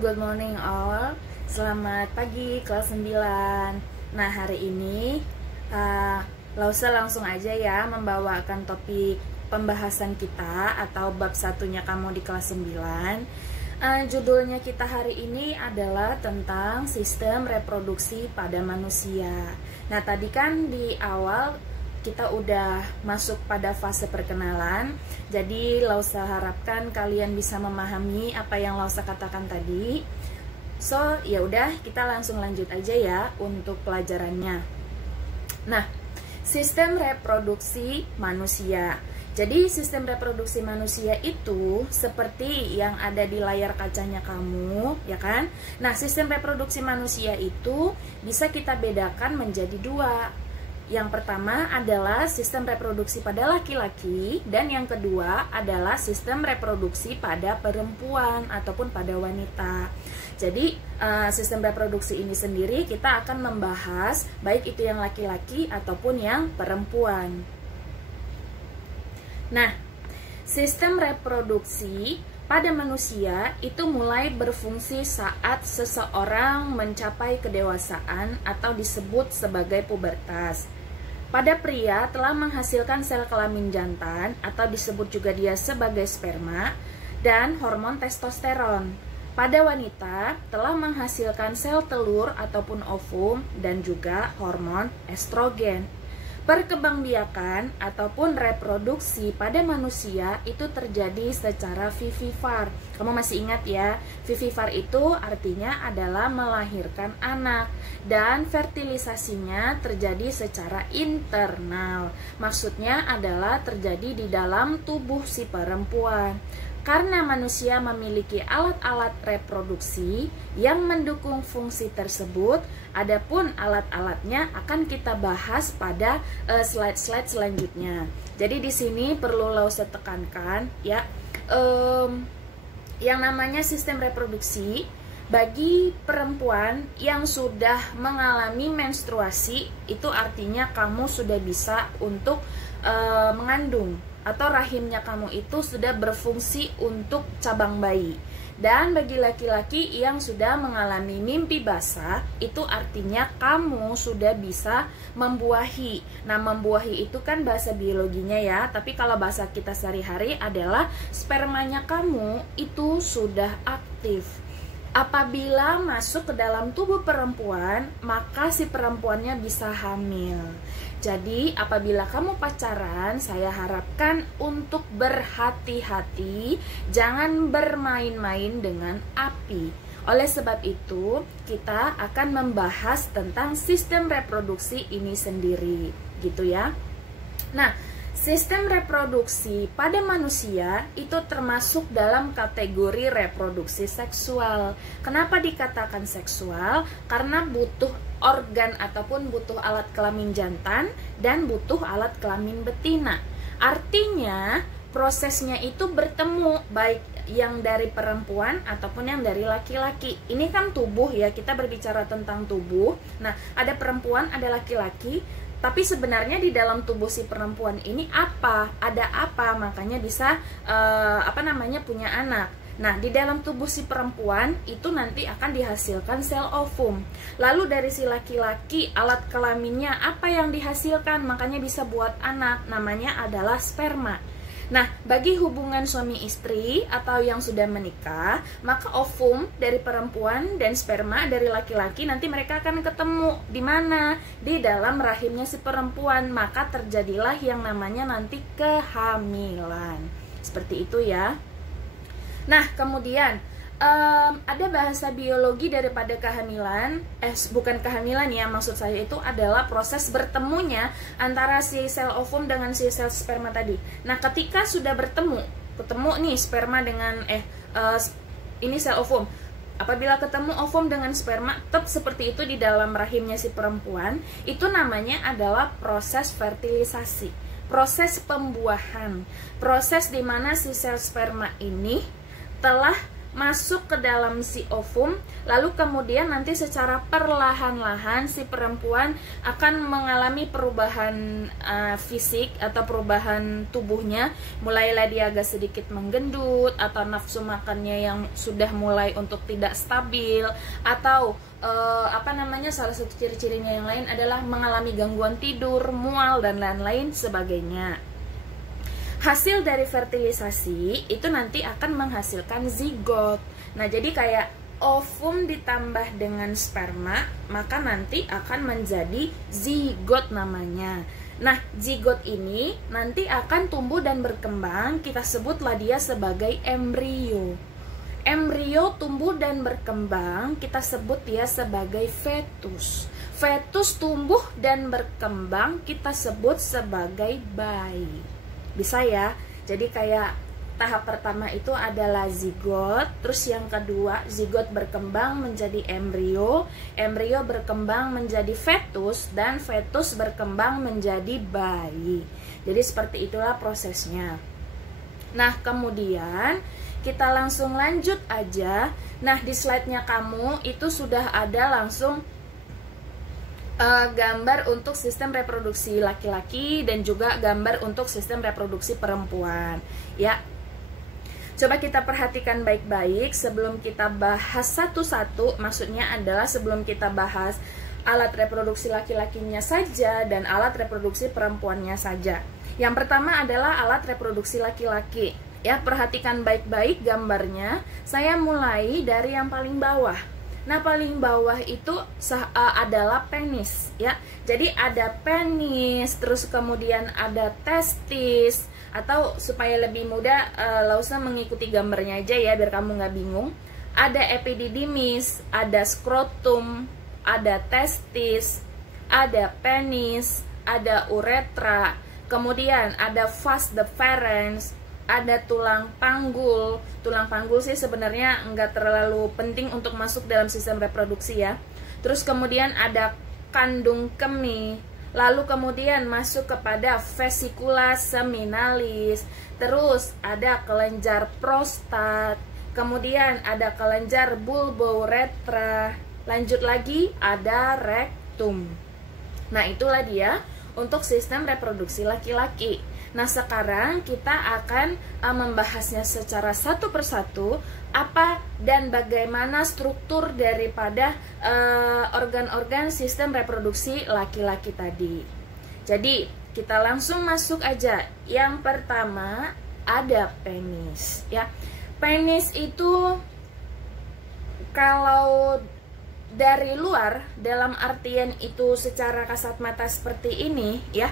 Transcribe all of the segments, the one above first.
good morning all. Selamat pagi kelas 9. Nah, hari ini Lausa langsung aja ya membawakan topik pembahasan kita atau bab satunya kamu di kelas 9. Judulnya kita hari ini adalah tentang sistem reproduksi pada manusia. Nah, tadi kan di awal kita udah masuk pada fase perkenalan. Jadi Lausa harapkan kalian bisa memahami apa yang Lausa katakan tadi. So, ya udah kita langsung lanjut aja ya untuk pelajarannya. Nah, sistem reproduksi manusia. Jadi sistem reproduksi manusia itu seperti yang ada di layar kacanya kamu, ya kan? Nah, sistem reproduksi manusia itu bisa kita bedakan menjadi dua. Yang pertama adalah sistem reproduksi pada laki-laki, dan yang kedua adalah sistem reproduksi pada perempuan ataupun pada wanita. Jadi sistem reproduksi ini sendiri kita akan membahas baik itu yang laki-laki ataupun yang perempuan. Nah, sistem reproduksi pada manusia itu mulai berfungsi saat seseorang mencapai kedewasaan atau disebut sebagai pubertas. Pada pria telah menghasilkan sel kelamin jantan atau disebut juga dia sebagai sperma dan hormon testosteron. Pada wanita telah menghasilkan sel telur ataupun ovum dan juga hormon estrogen. Perkembangbiakan ataupun reproduksi pada manusia itu terjadi secara vivipar. Kamu masih ingat ya, vivipar itu artinya adalah melahirkan anak, dan fertilisasinya terjadi secara internal. Maksudnya adalah terjadi di dalam tubuh si perempuan. Karena manusia memiliki alat-alat reproduksi yang mendukung fungsi tersebut, adapun alat-alatnya akan kita bahas pada slide-slide selanjutnya. Jadi di sini perlu Lausa tekankan ya, yang namanya sistem reproduksi bagi perempuan yang sudah mengalami menstruasi itu artinya kamu sudah bisa untuk mengandung, atau rahimnya kamu itu sudah berfungsi untuk cabang bayi. Dan bagi laki-laki yang sudah mengalami mimpi basah, itu artinya kamu sudah bisa membuahi. Nah, membuahi itu kan bahasa biologinya ya, tapi kalau bahasa kita sehari-hari adalah spermanya kamu itu sudah aktif. Apabila masuk ke dalam tubuh perempuan, maka si perempuannya bisa hamil. Jadi, apabila kamu pacaran, saya harapkan untuk berhati-hati, jangan bermain-main dengan api. Oleh sebab itu, kita akan membahas tentang sistem reproduksi ini sendiri, gitu ya. Nah, sistem reproduksi pada manusia itu termasuk dalam kategori reproduksi seksual. Kenapa dikatakan seksual? Karena butuh organ ataupun butuh alat kelamin jantan dan butuh alat kelamin betina. Artinya prosesnya itu bertemu baik yang dari perempuan ataupun yang dari laki-laki. Ini kan tubuh ya, kita berbicara tentang tubuh. Nah, ada perempuan, ada laki-laki. Tapi sebenarnya di dalam tubuh si perempuan ini apa? Ada apa? Makanya bisa punya anak. Nah, di dalam tubuh si perempuan itu nanti akan dihasilkan sel ovum. Lalu dari si laki-laki alat kelaminnya apa yang dihasilkan? Makanya bisa buat anak. Namanya adalah sperma. Nah, bagi hubungan suami istri atau yang sudah menikah, maka ovum dari perempuan dan sperma dari laki-laki nanti mereka akan ketemu di mana? Di dalam rahimnya si perempuan. Maka terjadilah yang namanya nanti kehamilan. Seperti itu ya. Nah, kemudian ada bahasa biologi daripada kehamilan, bukan kehamilan ya, maksud saya itu adalah proses bertemunya antara si sel ovum dengan si sel sperma tadi. Nah, ketika sudah ketemu nih sperma dengan ini sel ovum. Apabila ketemu ovum dengan sperma, tetap seperti itu di dalam rahimnya si perempuan, itu namanya adalah proses fertilisasi, proses pembuahan, proses di mana si sel sperma ini telah masuk ke dalam si ovum, lalu kemudian nanti secara perlahan-lahan si perempuan akan mengalami perubahan fisik atau perubahan tubuhnya, mulailah dia agak sedikit menggendut, atau nafsu makannya yang sudah mulai untuk tidak stabil, atau salah satu ciri-cirinya yang lain adalah mengalami gangguan tidur, mual, dan lain-lain sebagainya. Hasil dari fertilisasi itu nanti akan menghasilkan zigot. Nah, jadi kayak ovum ditambah dengan sperma, maka nanti akan menjadi zigot namanya. Nah, zigot ini nanti akan tumbuh dan berkembang, kita sebutlah dia sebagai embrio. Embrio tumbuh dan berkembang, kita sebut dia sebagai fetus. Fetus tumbuh dan berkembang, kita sebut sebagai bayi. Bisa ya, jadi kayak tahap pertama itu adalah zigot, terus yang kedua zigot berkembang menjadi embrio, embrio berkembang menjadi fetus, dan fetus berkembang menjadi bayi. Jadi seperti itulah prosesnya. Nah, kemudian kita langsung lanjut aja. Nah, di slide-nya kamu itu sudah ada langsung gambar untuk sistem reproduksi laki-laki dan juga gambar untuk sistem reproduksi perempuan. Ya, coba kita perhatikan baik-baik sebelum kita bahas satu-satu. Maksudnya adalah sebelum kita bahas alat reproduksi laki-lakinya saja dan alat reproduksi perempuannya saja. Yang pertama adalah alat reproduksi laki-laki. Ya, perhatikan baik-baik gambarnya. Saya mulai dari yang paling bawah. Nah, paling bawah itu adalah penis, ya. Jadi ada penis, terus kemudian ada testis, atau supaya lebih mudah, Lausa mengikuti gambarnya aja ya, biar kamu nggak bingung. Ada epididymis, ada skrotum, ada testis, ada penis, ada uretra, kemudian ada vas deferens, ada tulang panggul. Tulang panggul sih sebenarnya nggak terlalu penting untuk masuk dalam sistem reproduksi ya. Terus kemudian ada kandung kemih. Lalu kemudian masuk kepada vesicula seminalis. Terus ada kelenjar prostat. Kemudian ada kelenjar bulbouretra. Lanjut lagi ada rektum. Nah, itulah dia untuk sistem reproduksi laki-laki. Nah, sekarang kita akan membahasnya secara satu persatu, apa dan bagaimana struktur daripada organ-organ sistem reproduksi laki-laki tadi. Jadi, kita langsung masuk aja. Yang pertama ada penis, ya. Penis itu kalau dari luar, dalam artian itu secara kasat mata seperti ini, ya.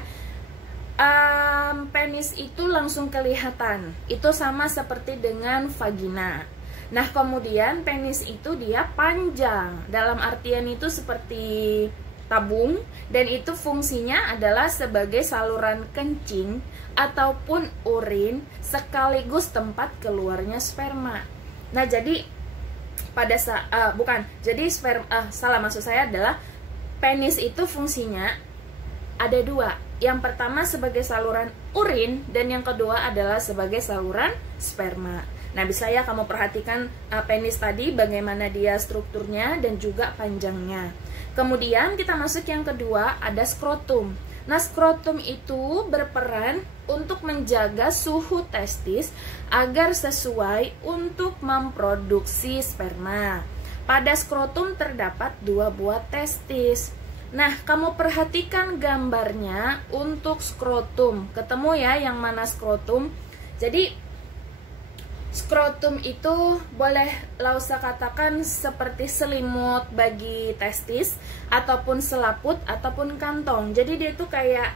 Penis itu langsung kelihatan. Itu sama seperti dengan vagina. Nah, kemudian penis itu dia panjang. Dalam artian itu seperti tabung, dan itu fungsinya adalah sebagai saluran kencing ataupun urin sekaligus tempat keluarnya sperma. Nah, jadi pada maksud saya adalah penis itu fungsinya ada dua. Yang pertama sebagai saluran urin, dan yang kedua adalah sebagai saluran sperma. Nah, bisa ya kamu perhatikan penis tadi bagaimana dia strukturnya dan juga panjangnya. Kemudian kita masuk yang kedua, ada skrotum. Nah, skrotum itu berperan untuk menjaga suhu testis agar sesuai untuk memproduksi sperma. Pada skrotum terdapat 2 buah testis. Nah, kamu perhatikan gambarnya untuk skrotum. Ketemu ya yang mana skrotum? Jadi, skrotum itu boleh Lausa katakan seperti selimut bagi testis, ataupun selaput, ataupun kantong. Jadi dia itu kayak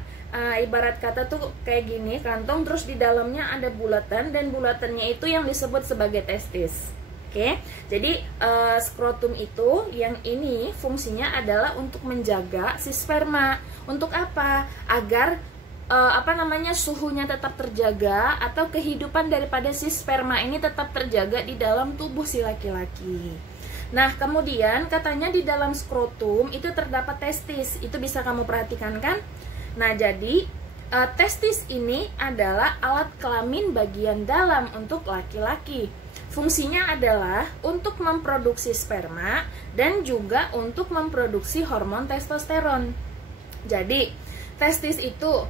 ibarat kata tuh kayak gini, kantong, terus di dalamnya ada bulatan, dan bulatannya itu yang disebut sebagai testis. Oke, jadi skrotum itu yang ini fungsinya adalah untuk menjaga si sperma. Untuk apa? Agar suhunya tetap terjaga, atau kehidupan daripada si sperma ini tetap terjaga di dalam tubuh si laki-laki. Nah, kemudian katanya di dalam skrotum itu terdapat testis. Itu bisa kamu perhatikan kan? Nah, jadi testis ini adalah alat kelamin bagian dalam untuk laki-laki. fungsinya adalah untuk memproduksi sperma dan juga untuk memproduksi hormon testosteron. Jadi testis itu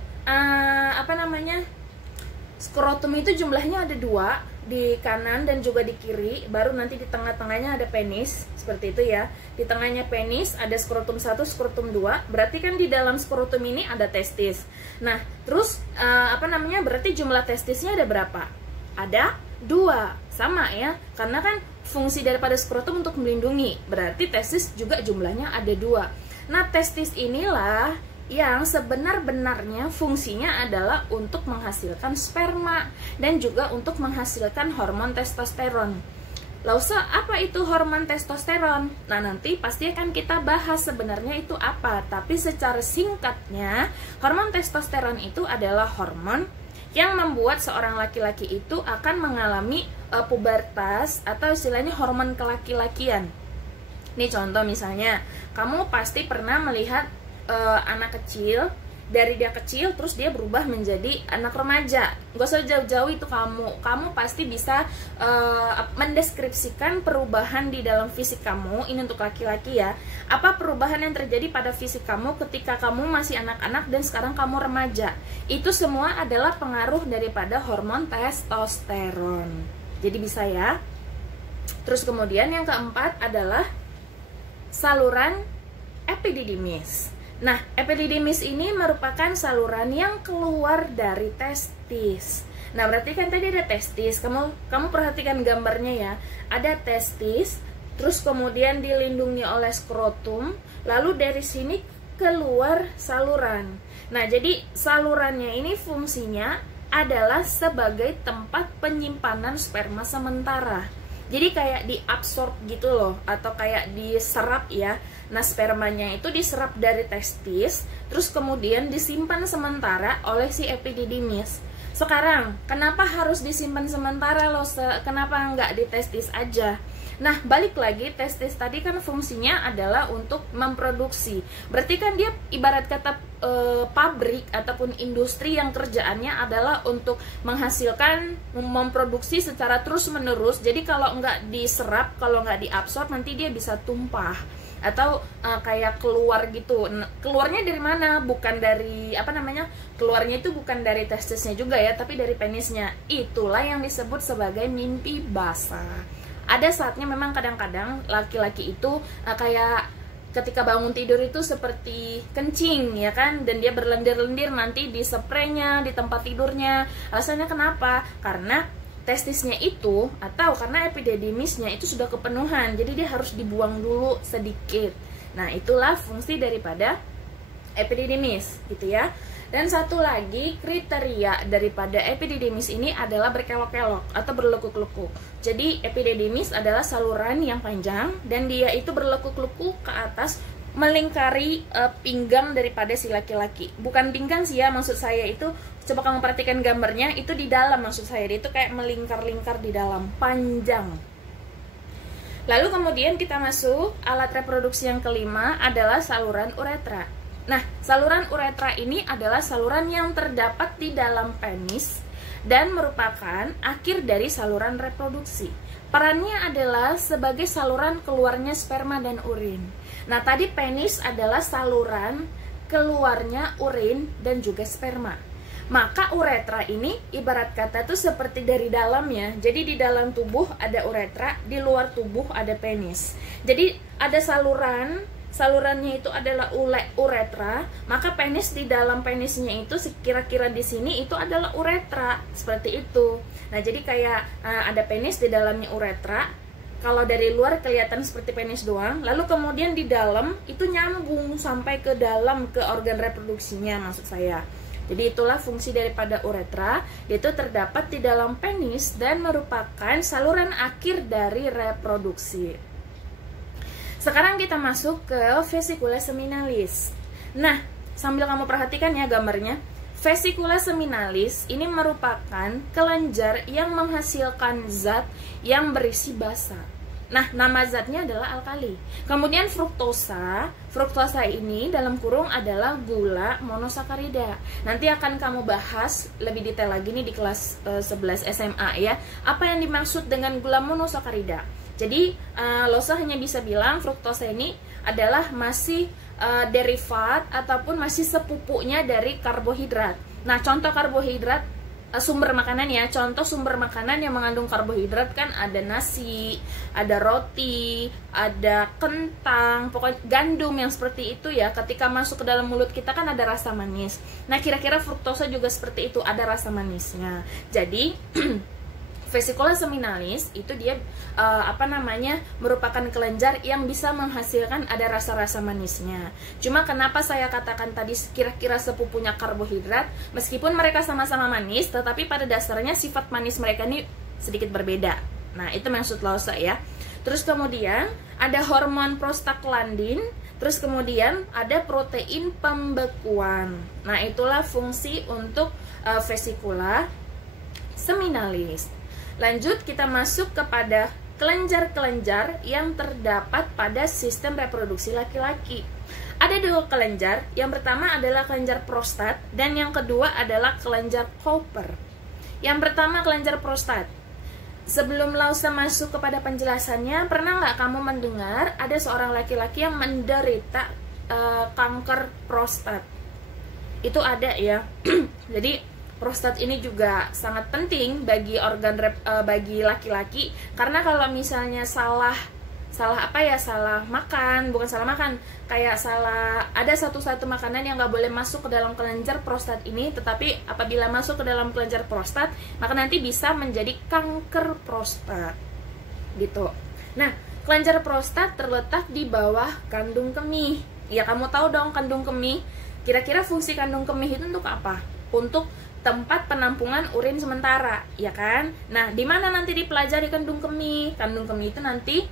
skrotum itu jumlahnya ada 2, di kanan dan juga di kiri, baru nanti di tengah-tengahnya ada penis, seperti itu ya. Di tengahnya penis ada skrotum 1, skrotum 2, berarti kan di dalam skrotum ini ada testis. Nah, terus berarti jumlah testisnya ada berapa? Ada 2, sama ya, karena kan fungsi daripada skrotum untuk melindungi, berarti testis juga jumlahnya ada 2. Nah, testis inilah yang sebenar-benarnya fungsinya adalah untuk menghasilkan sperma dan juga untuk menghasilkan hormon testosteron. Lalu apa itu hormon testosteron? Nah, nanti pasti akan kita bahas sebenarnya itu apa. Tapi secara singkatnya, hormon testosteron itu adalah hormon yang membuat seorang laki-laki itu akan mengalami pubertas atau istilahnya hormon kelaki-lakian. Ini contoh misalnya, kamu pasti pernah melihat anak kecil, dari dia kecil terus dia berubah menjadi anak remaja. Gak usah jauh-jauh itu kamu pasti bisa mendeskripsikan perubahan di dalam fisik kamu. Ini untuk laki-laki ya. Apa perubahan yang terjadi pada fisik kamu ketika kamu masih anak-anak dan sekarang kamu remaja? Itu semua adalah pengaruh daripada hormon testosteron. Jadi bisa ya. Terus kemudian yang keempat adalah saluran epididymis. Nah, epididymis ini merupakan saluran yang keluar dari testis. Nah, berarti kan tadi ada testis. Kamu perhatikan gambarnya ya. Ada testis, terus kemudian dilindungi oleh skrotum, lalu dari sini keluar saluran. Nah, jadi salurannya ini fungsinya adalah sebagai tempat penyimpanan sperma sementara. Jadi kayak diabsorb gitu loh, atau kayak diserap ya. Nah, spermanya itu diserap dari testis, terus kemudian disimpan sementara oleh si epididymis. Sekarang, kenapa harus disimpan sementara loh? Kenapa nggak di testis aja? Nah, balik lagi, testis tadi kan fungsinya adalah untuk memproduksi. Berarti kan dia ibarat kata pabrik ataupun industri yang kerjaannya adalah untuk menghasilkan, memproduksi secara terus-menerus. Jadi kalau nggak diserap, kalau nggak diabsorb, nanti dia bisa tumpah atau kayak keluar gitu. Keluarnya dari mana? Bukan dari keluarnya itu bukan dari testisnya juga ya, tapi dari penisnya. Itulah yang disebut sebagai mimpi basah. Ada saatnya memang kadang-kadang laki-laki itu kayak ketika bangun tidur itu seperti kencing ya kan, dan dia berlendir-lendir nanti di spraynya, di tempat tidurnya. Alasannya kenapa? Karena testisnya itu atau karena epididymisnya itu sudah kepenuhan, jadi dia harus dibuang dulu sedikit. Nah, itulah fungsi daripada epididymis gitu ya. Dan satu lagi kriteria daripada epididymis ini adalah berkelok-kelok atau berlekuk-lekuk. Jadi epididymis adalah saluran yang panjang dan dia itu berlekuk-lekuk ke atas melingkari pinggang daripada si laki-laki. Bukan pinggang sih ya, maksud saya itu, coba kamu perhatikan gambarnya, itu di dalam maksud saya, dia itu kayak melingkar-lingkar di dalam, panjang. Lalu kemudian kita masuk alat reproduksi yang kelima adalah saluran uretra. Nah, saluran uretra ini adalah saluran yang terdapat di dalam penis dan merupakan akhir dari saluran reproduksi. Perannya adalah sebagai saluran keluarnya sperma dan urin. Nah, tadi penis adalah saluran keluarnya urin dan juga sperma. Maka uretra ini ibarat kata tuh seperti dari dalam ya. Jadi di dalam tubuh ada uretra, di luar tubuh ada penis. Jadi ada salurannya itu adalah uretra, maka penis di dalam penisnya itu kira-kira di sini itu adalah uretra, seperti itu. Nah, jadi kayak ada penis di dalamnya uretra. Kalau dari luar kelihatan seperti penis doang, lalu kemudian di dalam itu nyambung sampai ke dalam ke organ reproduksinya maksud saya. Jadi itulah fungsi daripada uretra, yaitu terdapat di dalam penis dan merupakan saluran akhir dari reproduksi. Sekarang kita masuk ke vesikula seminalis. Nah, sambil kamu perhatikan ya gambarnya. Vesikula seminalis ini merupakan kelenjar yang menghasilkan zat yang berisi basa. Nah, nama zatnya adalah alkali. Kemudian fruktosa. Fruktosa ini dalam kurung adalah gula monosakarida. Nanti akan kamu bahas lebih detail lagi nih di kelas 11 SMA ya. Apa yang dimaksud dengan gula monosakarida? Jadi, Losa hanya bisa bilang fruktosa ini adalah masih derivat ataupun masih sepupunya dari karbohidrat. Nah, contoh karbohidrat sumber makanan ya, contoh sumber makanan yang mengandung karbohidrat kan ada nasi, ada roti, ada kentang, pokoknya gandum yang seperti itu ya. Ketika masuk ke dalam mulut kita kan ada rasa manis. Nah, kira-kira fruktosa juga seperti itu, ada rasa manisnya. Jadi vesicula seminalis itu dia merupakan kelenjar yang bisa menghasilkan ada rasa-rasa manisnya. Cuma kenapa saya katakan tadi kira-kira sepupunya karbohidrat, meskipun mereka sama-sama manis, tetapi pada dasarnya sifat manis mereka ini sedikit berbeda. Nah, itu maksud Losa ya. Terus kemudian ada hormon prostaglandin, terus kemudian ada protein pembekuan. Nah, itulah fungsi untuk vesicula seminalis. Lanjut, kita masuk kepada kelenjar-kelenjar yang terdapat pada sistem reproduksi laki-laki. Ada dua kelenjar, yang pertama adalah kelenjar prostat dan yang kedua adalah kelenjar Cowper. Yang pertama kelenjar prostat. Sebelum Losa masuk kepada penjelasannya, pernah nggak kamu mendengar ada seorang laki-laki yang menderita kanker prostat? Itu ada ya. Jadi prostat ini juga sangat penting bagi bagi laki-laki, karena kalau misalnya salah makan, bukan salah makan, kayak ada satu makanan yang nggak boleh masuk ke dalam kelenjar prostat ini, tetapi apabila masuk ke dalam kelenjar prostat maka nanti bisa menjadi kanker prostat gitu. Nah, kelenjar prostat terletak di bawah kandung kemih. Ya, kamu tahu dong kandung kemih. Kira-kira fungsi kandung kemih itu untuk apa? Untuk tempat penampungan urin sementara, ya kan? Nah, di mana nanti dipelajari kandung kemih? Kandung kemih itu nanti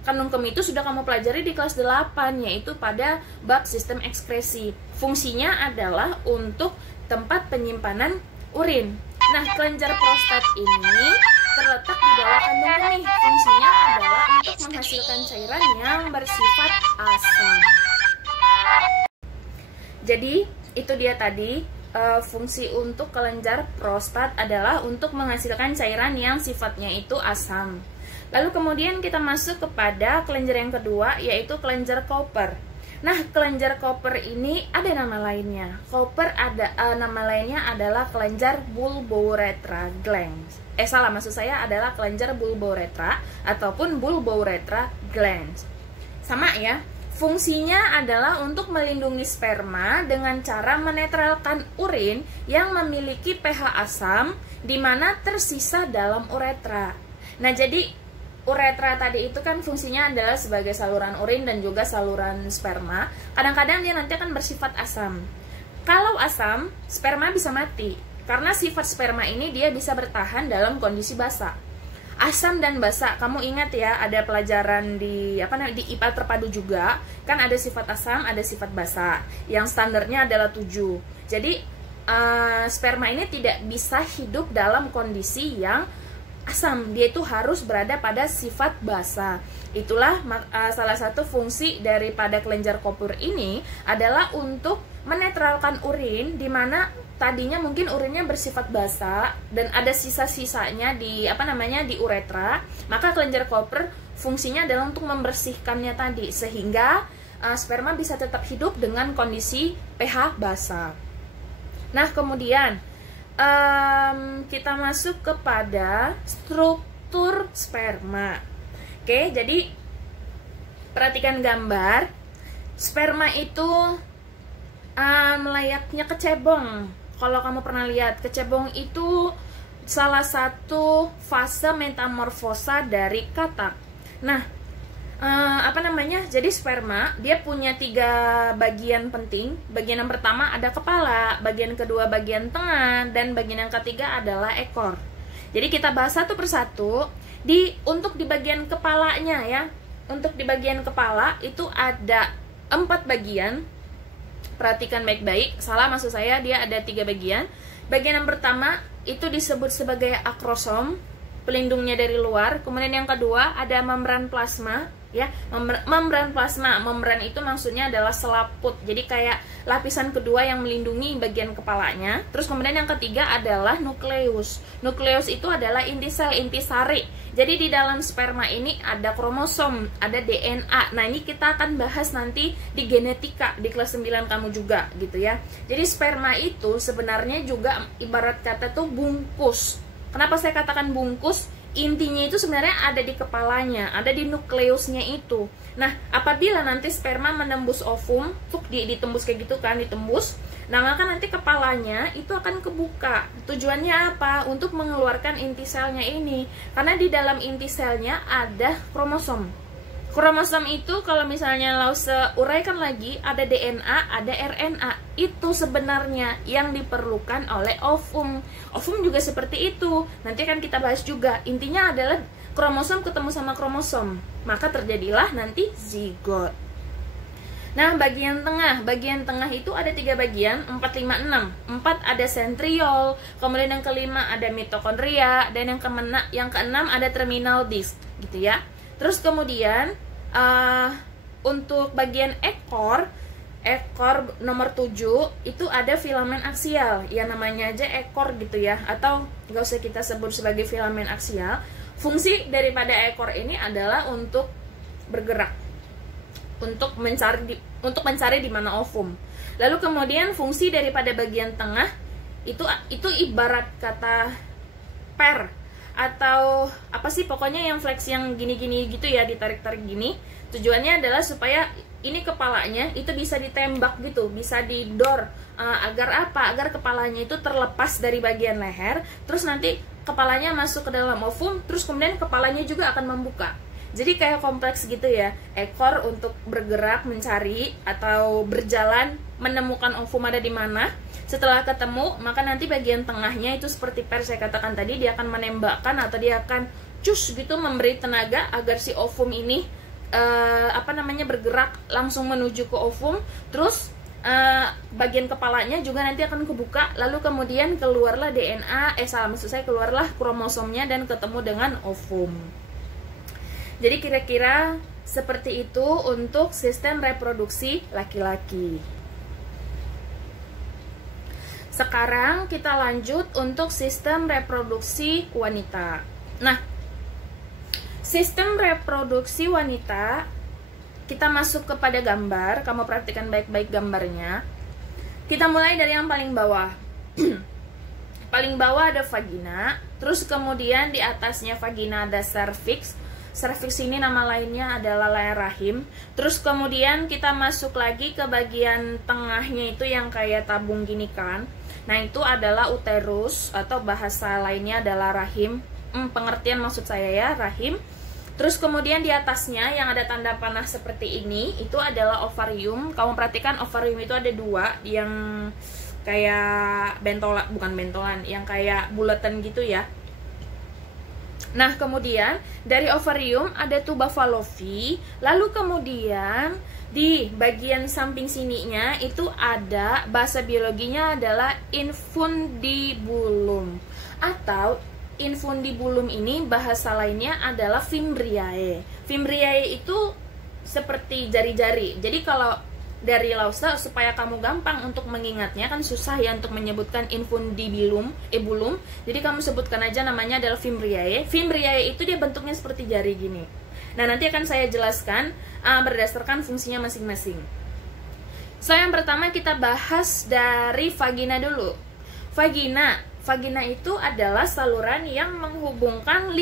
kandung kemih itu sudah kamu pelajari di kelas 8, yaitu pada bab sistem ekskresi. Fungsinya adalah untuk tempat penyimpanan urin. Nah, kelenjar prostat ini terletak di bawah kandung kemih. Fungsinya adalah untuk menghasilkan cairan yang bersifat asam. Jadi, itu dia tadi. Fungsi untuk kelenjar prostat adalah untuk menghasilkan cairan yang sifatnya itu asam. Lalu kemudian kita masuk kepada kelenjar yang kedua, yaitu kelenjar Cowper. Nah, kelenjar Cowper ini ada nama lainnya. Cowper nama lainnya adalah kelenjar bulbourethra glans. Maksud saya adalah kelenjar bulbourethra ataupun bulbourethra glans. Sama ya. Fungsinya adalah untuk melindungi sperma dengan cara menetralkan urin yang memiliki pH asam di mana tersisa dalam uretra. Nah, jadi uretra tadi itu kan fungsinya adalah sebagai saluran urin dan juga saluran sperma. Kadang-kadang dia nanti akan bersifat asam. Kalau asam, sperma bisa mati karena sifat sperma ini dia bisa bertahan dalam kondisi basah. Asam dan basa, kamu ingat ya, ada pelajaran di IPA terpadu juga, kan ada sifat asam, ada sifat basa, yang standarnya adalah 7. Jadi sperma ini tidak bisa hidup dalam kondisi yang asam, dia itu harus berada pada sifat basa. Itulah salah satu fungsi daripada kelenjar Cowper ini adalah untuk menetralkan urin, di mana tadinya mungkin urinnya bersifat basa dan ada sisa-sisanya di di uretra, maka kelenjar Cowper fungsinya adalah untuk membersihkannya tadi sehingga sperma bisa tetap hidup dengan kondisi pH basa. Nah, kemudian kita masuk kepada struktur sperma. Oke, jadi perhatikan gambar. Sperma itu layaknya kecebong. Kalau kamu pernah lihat, kecebong itu salah satu fase metamorfosa dari katak. Nah, jadi sperma dia punya 3 bagian penting. Bagian yang pertama ada kepala, bagian kedua bagian tengah, dan bagian yang ketiga adalah ekor. Jadi kita bahas satu persatu. Untuk di bagian kepalanya ya, untuk di bagian kepala itu ada 4 bagian. Perhatikan baik-baik, maksud saya dia ada 3 bagian. Bagian yang pertama itu disebut sebagai akrosom, pelindungnya dari luar. Kemudian yang kedua ada membran plasma, ya. Membran plasma, membran itu maksudnya adalah selaput. Jadi kayak lapisan kedua yang melindungi bagian kepalanya. Terus kemudian yang ketiga adalah nukleus. Nukleus itu adalah inti sel, inti sari. Jadi di dalam sperma ini ada kromosom, ada DNA. Nah, ini kita akan bahas nanti di genetika di kelas 9 kamu juga gitu ya. Jadi sperma itu sebenarnya juga ibarat kata tuh bungkus. Kenapa saya katakan bungkus? Intinya itu sebenarnya ada di kepalanya, ada di nukleusnya itu. Nah, apabila nanti sperma menembus ovum, tuh ditembus kayak gitu kan, ditembus. Nah, maka nanti kepalanya itu akan kebuka. Tujuannya apa? Untuk mengeluarkan inti selnya ini. Karena di dalam inti selnya ada kromosom. Kromosom itu kalau misalnya Lause uraikan lagi, ada DNA, ada RNA. Itu sebenarnya yang diperlukan oleh ovum. Ovum juga seperti itu. Nanti akan kita bahas juga. Intinya adalah kromosom ketemu sama kromosom. Maka terjadilah nanti zigot. Nah, bagian tengah itu ada 3 bagian, 4, 5, 6. 4 ada sentriol, kemudian yang kelima ada mitokondria, dan yang keenam ada terminal disk, gitu ya. Terus kemudian untuk bagian ekor nomor 7 itu ada filamen aksial, ya namanya aja ekor gitu ya, atau nggak usah kita sebut sebagai filamen aksial. Fungsi daripada ekor ini adalah untuk bergerak, untuk mencari di mana ovum. Lalu kemudian fungsi daripada bagian tengah itu ibarat kata per, atau apa sih, pokoknya yang flex yang gini-gini gitu ya, ditarik-tarik gini. Tujuannya adalah supaya ini kepalanya itu bisa ditembak gitu, bisa didor, agar apa? Agar kepalanya itu terlepas dari bagian leher, terus nanti kepalanya masuk ke dalam ovum, terus kemudian kepalanya juga akan membuka. Jadi kayak kompleks gitu ya, ekor untuk bergerak mencari atau berjalan menemukan ovum ada di mana. Setelah ketemu, maka nanti bagian tengahnya itu seperti per saya katakan tadi, dia akan menembakkan atau dia akan cus gitu, memberi tenaga agar si ovum ini bergerak langsung menuju ke ovum. Terus bagian kepalanya juga nanti akan kebuka, lalu kemudian keluarlah DNA, keluarlah kromosomnya dan ketemu dengan ovum. Jadi kira-kira seperti itu untuk sistem reproduksi laki-laki. Sekarang kita lanjut untuk sistem reproduksi wanita. Nah, sistem reproduksi wanita, kita masuk kepada gambar. Kamu perhatikan baik-baik gambarnya. Kita mulai dari yang paling bawah. Paling bawah ada vagina, terus kemudian di atasnya vagina ada cervix. Cervix ini nama lainnya adalah leher rahim. Terus kemudian kita masuk lagi ke bagian tengahnya itu yang kayak tabung gini kan. Nah, itu adalah uterus, atau bahasa lainnya adalah rahim. Pengertian maksud saya ya, rahim. Terus kemudian di atasnya yang ada tanda panah seperti ini, itu adalah ovarium. Kamu perhatikan ovarium itu ada 2, yang kayak bukan bentolan, yang kayak bulatan gitu ya. Nah, kemudian dari ovarium ada tuba Fallopi, lalu kemudian di bagian samping sininya itu ada, bahasa biologinya adalah infundibulum, atau infundibulum ini bahasa lainnya adalah fimbriae. Fimbriae itu seperti jari-jari. Jadi kalau dari Lause, supaya kamu gampang untuk mengingatnya, kan susah ya untuk menyebutkan infundibulum, bulum. Jadi kamu sebutkan aja namanya adalah fimbriae. Fimbriae itu dia bentuknya seperti jari gini. Nah, nanti akan saya jelaskan berdasarkan fungsinya masing-masing. So, yang pertama kita bahas dari vagina dulu. Vagina itu adalah saluran yang menghubungkan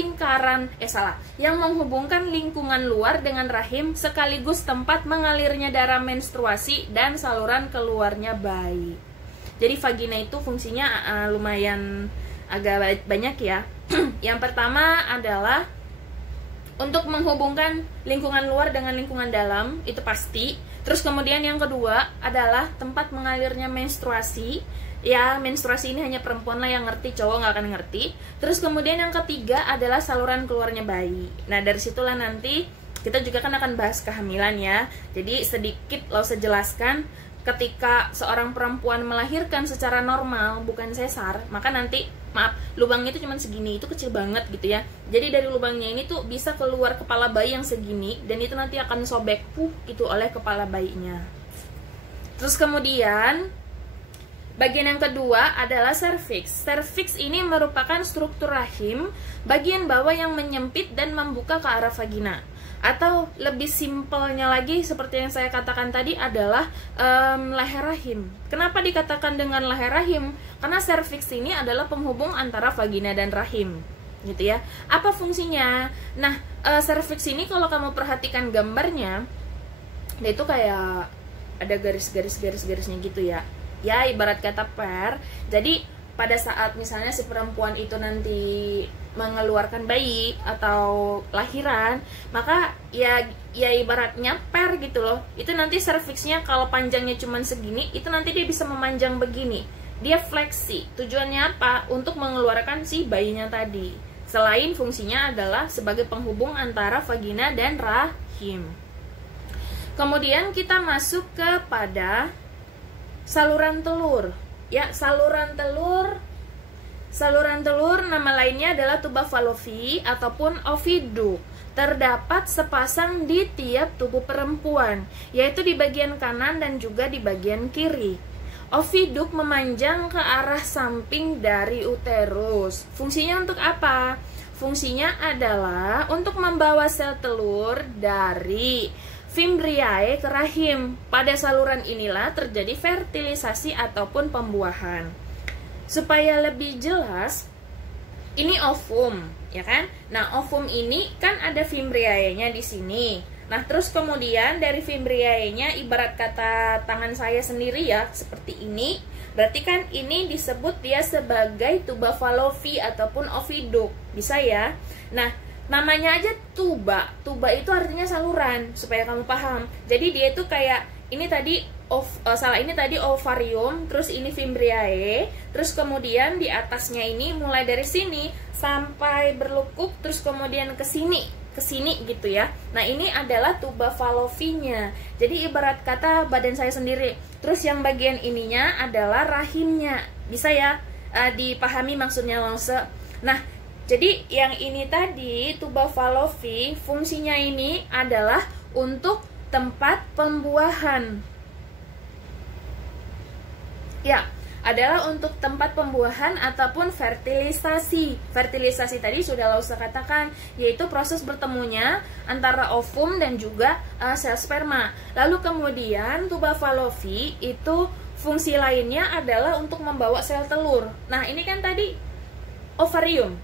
yang menghubungkan lingkungan luar dengan rahim, sekaligus tempat mengalirnya darah menstruasi dan saluran keluarnya bayi. Jadi vagina itu fungsinya lumayan agak banyak ya. Yang pertama adalah untuk menghubungkan lingkungan luar dengan lingkungan dalam, itu pasti. Terus kemudian yang kedua adalah tempat mengalirnya menstruasi. Ya, menstruasi ini hanya perempuan lah yang ngerti, cowok nggak akan ngerti. Terus kemudian yang ketiga adalah saluran keluarnya bayi. Nah, dari situlah nanti kita juga kan akan bahas kehamilan ya. Jadi sedikit Lause jelaskan, ketika seorang perempuan melahirkan secara normal, bukan sesar, maka nanti maaf, lubangnya itu cuma segini, itu kecil banget gitu ya. Jadi dari lubangnya ini tuh bisa keluar kepala bayi yang segini, dan itu nanti akan sobek gitu oleh kepala bayinya. Terus kemudian bagian yang kedua adalah serviks. Serviks ini merupakan struktur rahim bagian bawah yang menyempit dan membuka ke arah vagina. Atau lebih simpelnya lagi seperti yang saya katakan tadi adalah leher rahim. Kenapa dikatakan dengan leher rahim? Karena serviks ini adalah penghubung antara vagina dan rahim, gitu ya. Apa fungsinya? Nah, serviks ini kalau kamu perhatikan gambarnya, dia itu kayak ada garis-garisnya gitu ya. Ya, ibarat kata per. Jadi pada saat misalnya si perempuan itu nanti mengeluarkan bayi atau lahiran, maka ya ibaratnya per gitu loh. Itu nanti serviksnya kalau panjangnya cuma segini, itu nanti dia bisa memanjang begini. Dia fleksi. Tujuannya apa? Untuk mengeluarkan si bayinya tadi. Selain fungsinya adalah sebagai penghubung antara vagina dan rahim. Kemudian kita masuk kepada saluran telur. Ya, saluran telur nama lainnya adalah tuba fallopi ataupun oviduk. Terdapat sepasang di tiap tubuh perempuan, yaitu di bagian kanan dan juga di bagian kiri. Oviduk memanjang ke arah samping dari uterus. Fungsinya untuk apa? Fungsinya adalah untuk membawa sel telur dari fimbriae ke rahim. Pada saluran inilah terjadi fertilisasi ataupun pembuahan. Supaya lebih jelas, ini ovum, ya kan? Nah, ovum ini kan ada fimbriae-nya di sini. Nah, terus kemudian dari fimbriae-nya ibarat kata tangan saya sendiri ya, seperti ini. Berarti kan ini disebut dia sebagai tuba fallopi ataupun oviduk. Bisa ya? Nah, namanya aja tuba. Tuba itu artinya saluran, supaya kamu paham. Jadi dia itu kayak ini tadi ini tadi ovarium, terus ini fimbriae, terus kemudian di atasnya ini mulai dari sini sampai berlekuk, terus kemudian ke sini gitu ya. Nah, ini adalah tuba fallopinya. Jadi ibarat kata badan saya sendiri. Terus yang bagian ininya adalah rahimnya. Bisa ya dipahami maksudnya langsung. Nah, jadi yang ini tadi tuba fallopi, fungsinya ini adalah untuk tempat pembuahan. Ya, adalah untuk tempat pembuahan ataupun fertilisasi. Fertilisasi tadi sudah Lausa katakan, yaitu proses bertemunya antara ovum dan juga sel sperma. Lalu kemudian tuba fallopi itu fungsi lainnya adalah untuk membawa sel telur. Nah, ini kan tadi ovarium.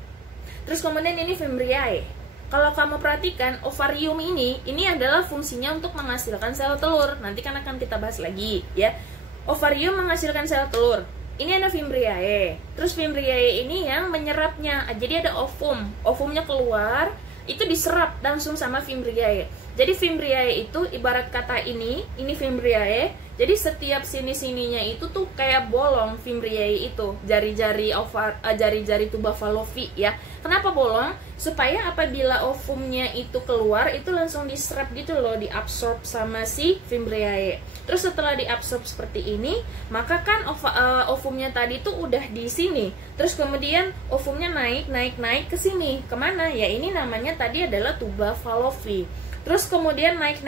Terus kemudian ini fimbriae. Kalau kamu perhatikan, ovarium ini adalah fungsinya untuk menghasilkan sel telur. Nanti kan akan kita bahas lagi ya. Ovarium menghasilkan sel telur. Ini ada fimbriae. Terus fimbriae ini yang menyerapnya. Jadi ada ovum. Ovumnya keluar, itu diserap langsung sama fimbriae. Jadi fimbriae itu ibarat kata ini fimbriae. Jadi setiap sini-sininya itu tuh kayak bolong fimbriae itu, jari-jari tuba fallopi ya. Kenapa bolong? Supaya apabila ovumnya itu keluar, itu langsung diserap gitu loh, diabsorb sama si fimbriae. Terus setelah diabsorb seperti ini, maka kan ovumnya tadi tuh udah di sini. Terus kemudian ovumnya naik ke sini. Kemana? Ya ini namanya tadi adalah tuba fallopi. Terus kemudian naik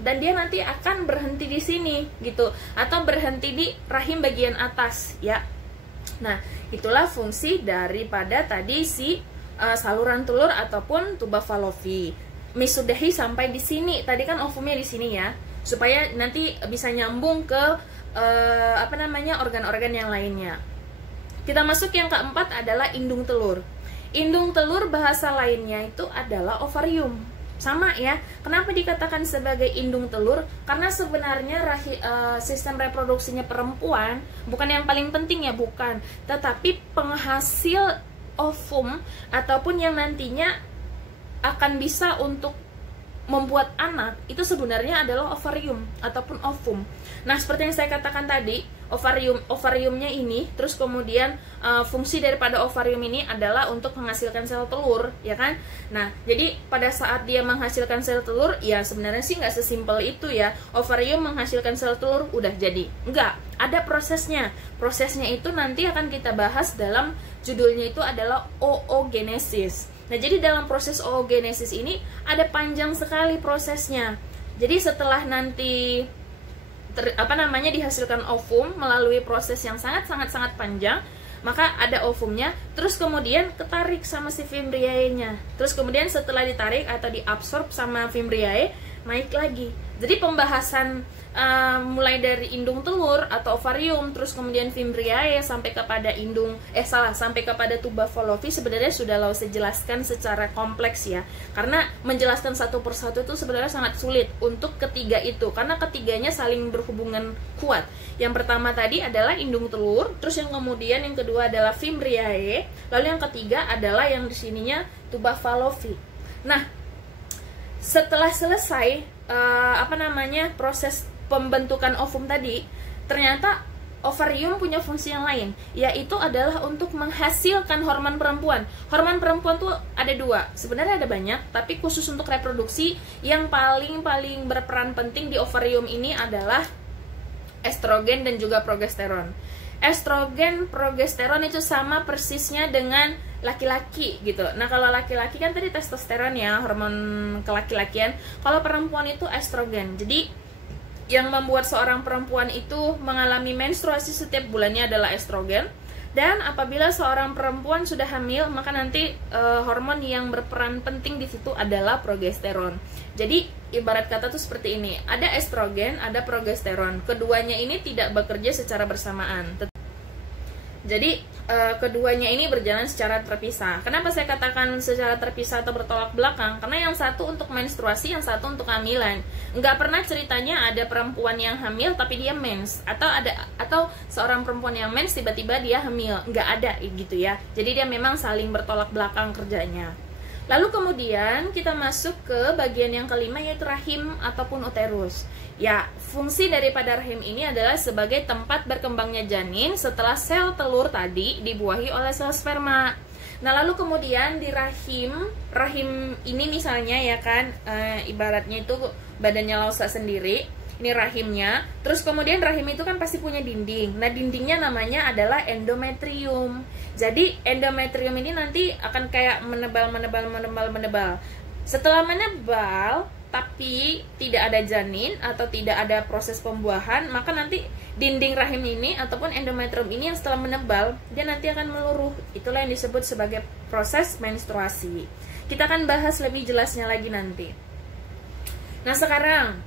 dan dia nanti akan berhenti di sini gitu, atau berhenti di rahim bagian atas ya. Nah, itulah fungsi daripada tadi si saluran telur ataupun tuba fallopi. Misudahi sampai di sini. Tadi kan ovumnya di sini ya, supaya nanti bisa nyambung ke organ-organ yang lainnya. Kita masuk yang keempat adalah indung telur. Indung telur bahasa lainnya itu adalah ovarium. Sama ya, kenapa dikatakan sebagai indung telur? Karena sebenarnya sistem reproduksinya perempuan bukan yang paling penting ya, bukan. Tetapi penghasil ovum ataupun yang nantinya akan bisa untuk membuat anak itu sebenarnya adalah ovarium ataupun ovum. Nah, seperti yang saya katakan tadi, ovariumnya ini, terus kemudian fungsi daripada ovarium ini adalah untuk menghasilkan sel telur, ya kan? Nah, jadi pada saat dia menghasilkan sel telur, ya sebenarnya sih nggak sesimpel itu ya. Ovarium menghasilkan sel telur udah jadi. Enggak. ada prosesnya. Prosesnya itu nanti akan kita bahas dalam judulnya, itu adalah oogenesis. Nah, jadi dalam proses oogenesis ini ada panjang sekali prosesnya. Jadi setelah nanti dihasilkan ovum melalui proses yang sangat panjang, maka ada ovumnya, terus kemudian ketarik sama si fimbriae-nya. Terus kemudian setelah ditarik atau diabsorb sama fimbriae, naik lagi. Jadi pembahasan mulai dari indung telur atau ovarium, terus kemudian fimbriae sampai kepada sampai kepada tuba fallopi sebenarnya sudah Lause jelaskan secara kompleks ya. Karena menjelaskan satu persatu itu sebenarnya sangat sulit untuk ketiga itu, karena ketiganya saling berhubungan kuat. Yang pertama tadi adalah indung telur, terus yang kemudian yang kedua adalah fimbriae, lalu yang ketiga adalah yang di sininya tuba fallopi. Nah, setelah selesai proses pembentukan ovum tadi, ternyata ovarium punya fungsi yang lain, yaitu adalah untuk menghasilkan hormon perempuan. Hormon perempuan tuh ada dua, sebenarnya ada banyak, tapi khusus untuk reproduksi yang paling berperan penting di ovarium ini adalah estrogen dan juga progesteron. Estrogen, progesteron itu sama persisnya dengan laki-laki gitu. Nah, kalau laki-laki kan tadi testosteron ya, hormon kelaki-lakian. Kalau perempuan itu estrogen. Jadi yang membuat seorang perempuan itu mengalami menstruasi setiap bulannya adalah estrogen. Dan apabila seorang perempuan sudah hamil, maka nanti hormon yang berperan penting di situ adalah progesteron. Jadi ibarat kata tuh seperti ini, ada estrogen, ada progesteron. Keduanya ini tidak bekerja secara bersamaan. Jadi keduanya ini berjalan secara terpisah. Kenapa saya katakan secara terpisah atau bertolak belakang? Karena yang satu untuk menstruasi, yang satu untuk kehamilan. Nggak pernah ceritanya ada perempuan yang hamil tapi dia mens, atau seorang perempuan yang mens tiba-tiba dia hamil. Nggak ada gitu ya. Jadi dia memang saling bertolak belakang kerjanya. Lalu kemudian kita masuk ke bagian yang kelima, yaitu rahim ataupun uterus. Ya, fungsi daripada rahim ini adalah sebagai tempat berkembangnya janin setelah sel telur tadi dibuahi oleh sel sperma. Nah, lalu kemudian di rahim ini misalnya ya kan, ibaratnya itu badannya Lause sendiri. Ini rahimnya, terus kemudian rahim itu kan pasti punya dinding. Nah, dindingnya namanya adalah endometrium. Jadi endometrium ini nanti akan kayak menebal. Setelah menebal tapi tidak ada janin atau tidak ada proses pembuahan, maka nanti dinding rahim ini ataupun endometrium ini yang setelah menebal, dia nanti akan meluruh. Itulah yang disebut sebagai proses menstruasi. Kita akan bahas lebih jelasnya lagi nanti. Nah, sekarang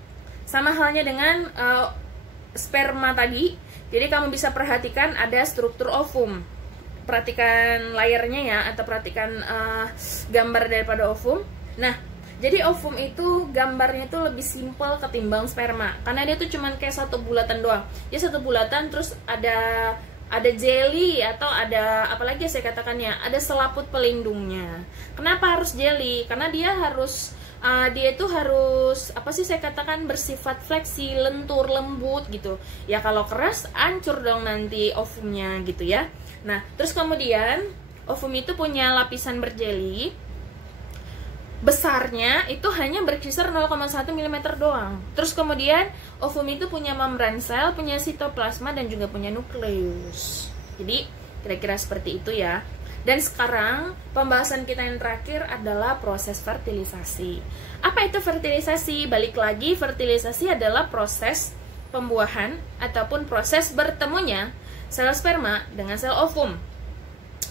sama halnya dengan sperma tadi. Jadi kamu bisa perhatikan ada struktur ovum. Perhatikan layarnya ya, atau perhatikan gambar daripada ovum. Nah, jadi ovum itu gambarnya itu lebih simpel ketimbang sperma, karena dia tuh cuman kayak satu bulatan doang. Dia satu bulatan, terus ada jelly atau ada apalagi saya katakannya, ada selaput pelindungnya. Kenapa harus jelly? Karena dia harus saya katakan bersifat fleksi, lentur, lembut gitu. Ya kalau keras hancur dong nanti ovumnya gitu ya. Nah, terus kemudian ovum itu punya lapisan berjeli. Besarnya itu hanya berkisar 0,1 mm doang. Terus kemudian ovum itu punya membran sel, punya sitoplasma dan juga punya nukleus. Jadi kira-kira seperti itu ya. Dan sekarang pembahasan kita yang terakhir adalah proses fertilisasi. Apa itu fertilisasi? Balik lagi, fertilisasi adalah proses pembuahan ataupun proses bertemunya sel sperma dengan sel ovum.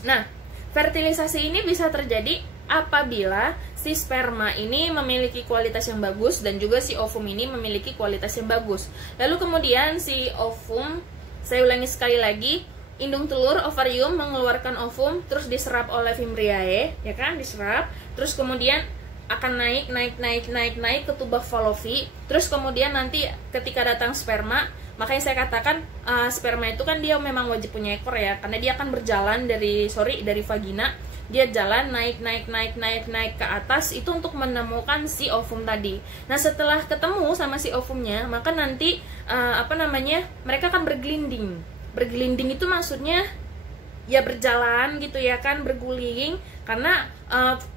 Nah, fertilisasi ini bisa terjadi apabila si sperma ini memiliki kualitas yang bagus dan juga si ovum ini memiliki kualitas yang bagus. Lalu kemudian si ovum, saya ulangi sekali lagi, indung telur, ovarium mengeluarkan ovum, terus diserap oleh fimbriae, ya kan, diserap, terus kemudian akan naik ke tuba fallopi, terus kemudian nanti ketika datang sperma, makanya saya katakan sperma itu kan dia memang wajib punya ekor ya, karena dia akan berjalan dari vagina, dia jalan naik ke atas itu untuk menemukan si ovum tadi. Nah, setelah ketemu sama si ovumnya, maka nanti mereka akan bergelinding. Bergelinding itu maksudnya ya berjalan gitu ya kan, berguling, karena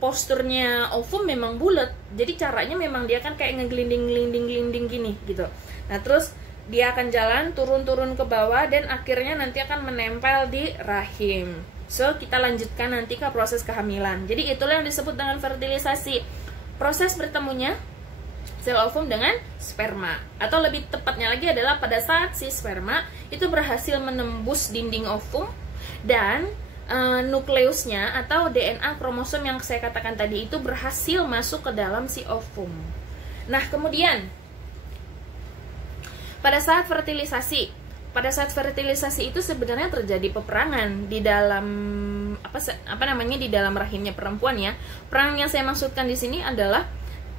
posturnya ovum memang bulat. Jadi caranya memang dia kan kayak ngegelinding gini gitu. Nah, terus dia akan jalan turun-turun ke bawah dan akhirnya nanti akan menempel di rahim. So, kita lanjutkan nanti ke proses kehamilan. Jadi itulah yang disebut dengan fertilisasi. Proses bertemunya sel ovum dengan sperma. Atau lebih tepatnya lagi adalah pada saat si sperma itu berhasil menembus dinding ovum dan nukleusnya atau DNA kromosom yang saya katakan tadi itu berhasil masuk ke dalam si ovum. Nah, kemudian pada saat fertilisasi itu sebenarnya terjadi peperangan di dalam di dalam rahimnya perempuan ya. Perang yang saya maksudkan di sini adalah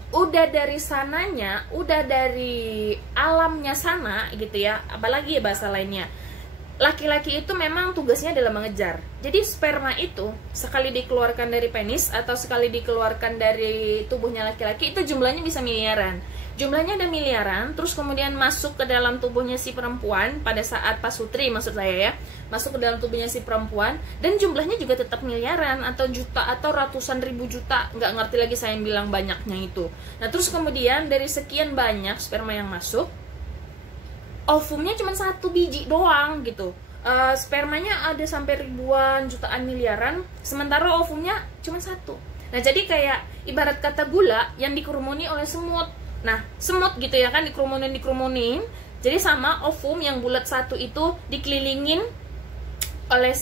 udah dari sananya, udah dari alamnya sana gitu ya. Apalagi ya bahasa lainnya. Laki-laki itu memang tugasnya adalah mengejar. Jadi sperma itu sekali dikeluarkan dari penis atau sekali dikeluarkan dari tubuhnya laki-laki itu jumlahnya bisa miliaran. Jumlahnya ada miliaran, terus kemudian masuk ke dalam tubuhnya si perempuan pada saat pasutri maksud saya ya, masuk ke dalam tubuhnya si perempuan dan jumlahnya juga tetap miliaran atau juta atau ratusan ribu juta, nggak ngerti lagi saya bilang banyaknya itu. Nah terus kemudian dari sekian banyak sperma yang masuk, ovumnya cuma 1 biji doang gitu. Spermanya ada sampai ribuan, jutaan, miliaran, sementara ovumnya cuma 1. Nah jadi kayak ibarat kata gula yang dikerumuni oleh semut. Nah, semut gitu ya kan dikerumunin. Jadi sama ovum yang bulat 1 itu dikelilingin oleh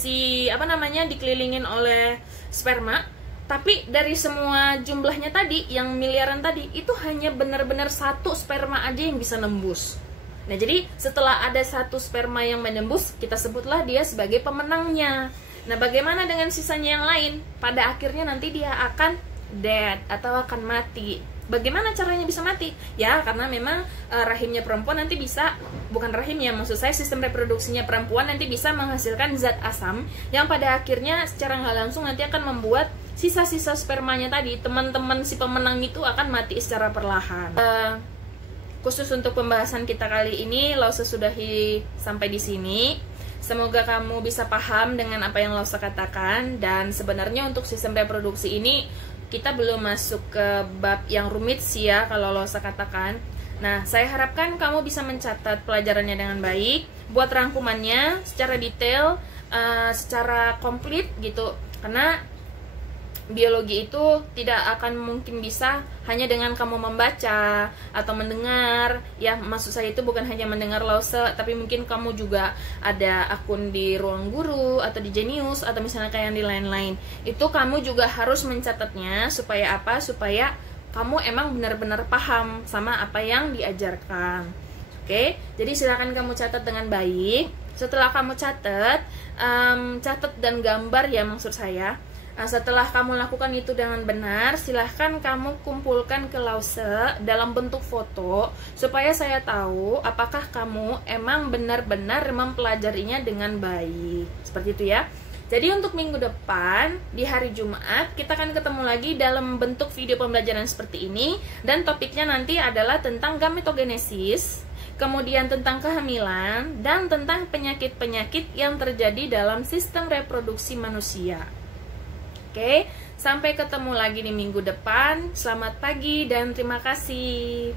dikelilingin oleh sperma. Tapi dari semua jumlahnya tadi, yang miliaran tadi, itu hanya benar-benar 1 sperma aja yang bisa nembus. Nah, jadi setelah ada 1 sperma yang menembus, kita sebutlah dia sebagai pemenangnya. Nah, bagaimana dengan sisanya yang lain? Pada akhirnya nanti dia akan dead atau akan mati. Bagaimana caranya bisa mati? Ya, karena memang rahimnya perempuan nanti bisa, bukan rahimnya, maksud saya sistem reproduksinya perempuan nanti bisa menghasilkan zat asam yang pada akhirnya secara nggak langsung nanti akan membuat sisa-sisa spermanya tadi, teman-teman si pemenang itu akan mati secara perlahan. Khusus untuk pembahasan kita kali ini, Lausa sudahi sampai di sini. Semoga kamu bisa paham dengan apa yang Lausa katakan. Dan sebenarnya untuk sistem reproduksi ini kita belum masuk ke bab yang rumit sih ya kalau Lausa katakan. Nah, saya harapkan kamu bisa mencatat pelajarannya dengan baik, buat rangkumannya secara detail, secara komplit gitu. Karena biologi itu tidak akan mungkin bisa hanya dengan kamu membaca atau mendengar. Ya, maksud saya itu bukan hanya mendengar Lausa, tapi mungkin kamu juga ada akun di Ruang Guru atau di Genius atau misalnya kayak yang di lain-lain. Itu kamu juga harus mencatatnya supaya apa? Supaya kamu emang benar-benar paham sama apa yang diajarkan. Oke, jadi silakan kamu catat dengan baik. Setelah kamu catat dan gambar ya maksud saya. Nah, setelah kamu lakukan itu dengan benar, silahkan kamu kumpulkan ke Lausa dalam bentuk foto supaya saya tahu apakah kamu emang benar-benar mempelajarinya dengan baik. Seperti itu ya. Jadi untuk minggu depan di hari Jumat kita akan ketemu lagi dalam bentuk video pembelajaran seperti ini, dan topiknya nanti adalah tentang gametogenesis, kemudian tentang kehamilan, dan tentang penyakit-penyakit yang terjadi dalam sistem reproduksi manusia. Oke, sampai ketemu lagi di minggu depan. Selamat pagi dan terima kasih.